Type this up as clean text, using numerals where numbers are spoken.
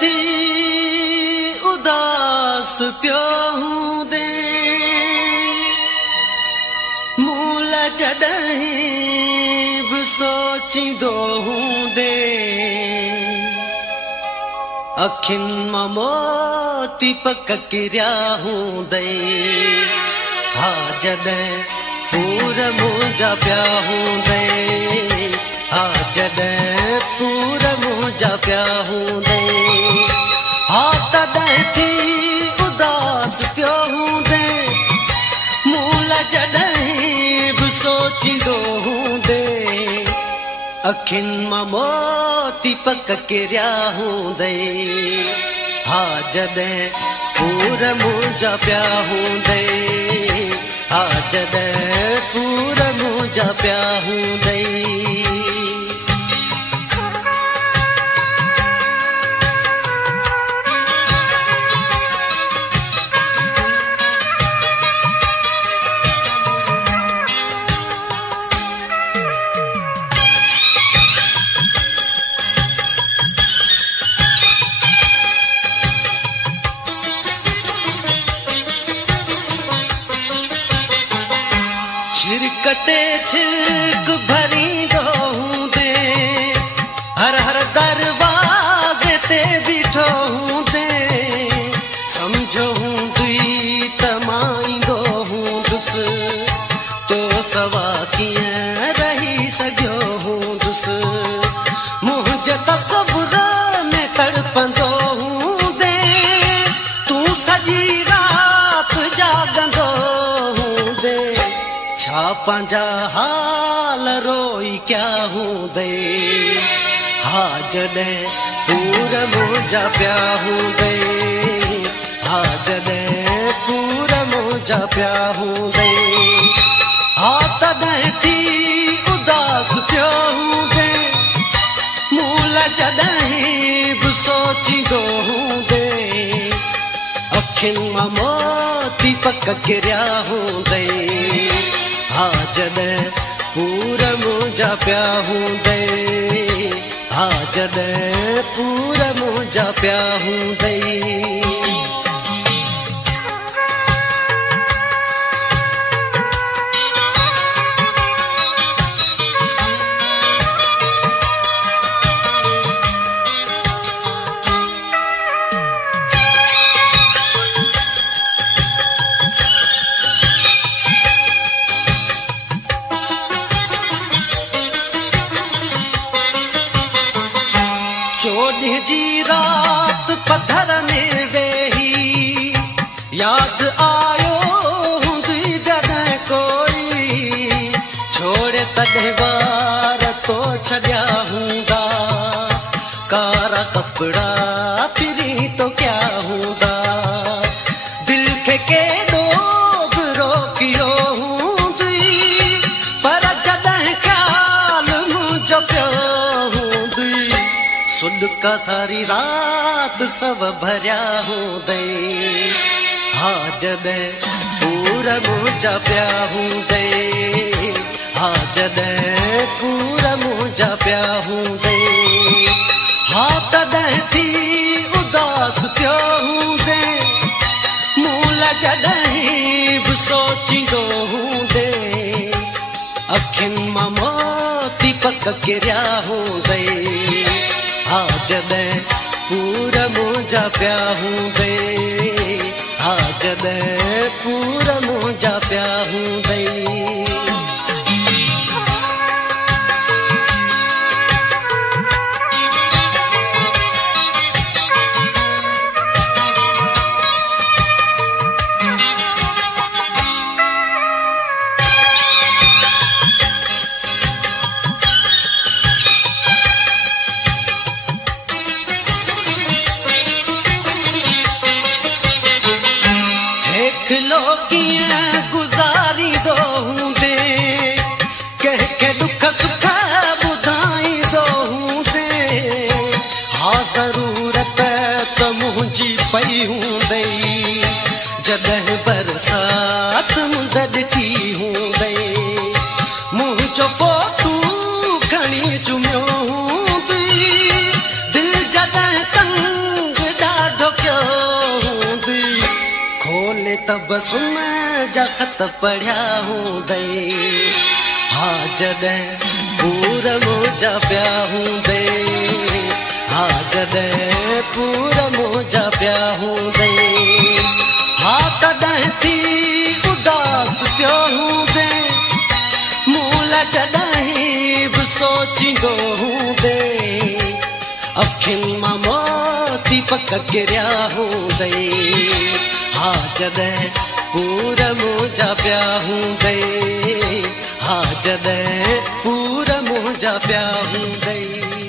थी उदास पियो हूंदे मूल जॾहिं बि सोचींदो हूंदे अखियुनि मां मोती पक किरिया हूंदे हा जॾहिं पूर मुंहिंजा पिया हूंदे हा जॾहिं पूर मुंहिंजा पिया हूंदे हा तॾहिं थी उदास पियो हूंदे मूल जॾहिं बि सोचींदो हूंदे अखियुनि मां मोती पक किरिया हूंदे हा जॾहिं पूर मुंहिंजा पिया हूंदे हा जॾहिं पूर मुंहिंजा पिया हूंदे छिरकते छिरक भरींदो हूंदे हर हर दरवाज़े ते बीठो हूंदे सम्झो हूंदी त मां ईंदो हूंदुसि तो सवा कीअं रही सघियो हूंदुसि मुंहिंजे तसवुर में तड़पंदो हूंदे तूं सॼी राति जाॻंदो हूंदे छा पंहिंजा हाल रोई क्या हूंदे हा जॾहिं पूर मुंहिंजा पिया हूंदे हा जॾहिं पूर मुंहिंजा पिया हूंदे हा तॾहिं थी उदास पियो हूंदे मूल जॾहिं बि सोचींदो हूंदे अखियुनि मां मोती पक किरिया हूंदे हा जॾहिं पूर मुंहिंजा पिया हूंदे हा जॾहिं पूर मुंहिंजा पिया हूंदे चोॾहं जी राति पथर में वेही यादि आयो हूंदी जॾहिं कोई छोड़े तॾहिं वार तो छॾिया हूंदा कारा कपिड़ा फिरी तो क्या हूंदा दिलि खे केॾो बि रोकियो हूंदी पर जॾहिं ख़्याल मुंहिंजो पियो सुॾका सारी राति सभ भरिया हूंदे हा जॾहिं पूर मुंहिंजा पिया हूंदे हा जॾहिं पूर मुंहिंजा पिया हूंदे हा तॾहिं थी उदास पियो हूंदे मूल जॾहिं बि सोचींदो हूंदे अखियुनि मां मोती पक किरिया हूंदे हा जॾहिं पूर मुंहिंजा पिया हूंदे हा जॾहिं पूर मुंहिंजा पिया हूंदे देखलो कीअं गुज़ारींदो हूंदे कंहिंखे दुख सुख ॿुधाईंदो हूंदे हा ज़रूरत त मुंहिंजी पई हूंदे जॾहिं बरसात मुंद ॾिठी हूंदे मुंहिंजो पोटू खणी चुमियो हूंदी दिलि जॾहिं तंग तबसुम जा ख़त पढ़िया हूंदई हा जॾहिं पूर मुंहिंजा पिया हूंदई हा जॾहिं पूर मुंहिंजा पिया हूंदई हा तॾहिं थी उदास पियो हूंदे मूं लाइ जॾहिं बि सोचींदो हूंदे अखियुनि मां मोती पक किरिया हूंदई हा जॾहिं पूर मुंहिंजा पिया हूंदई हा जॾहिं पूर मुंहिंजा पिया हूंदई।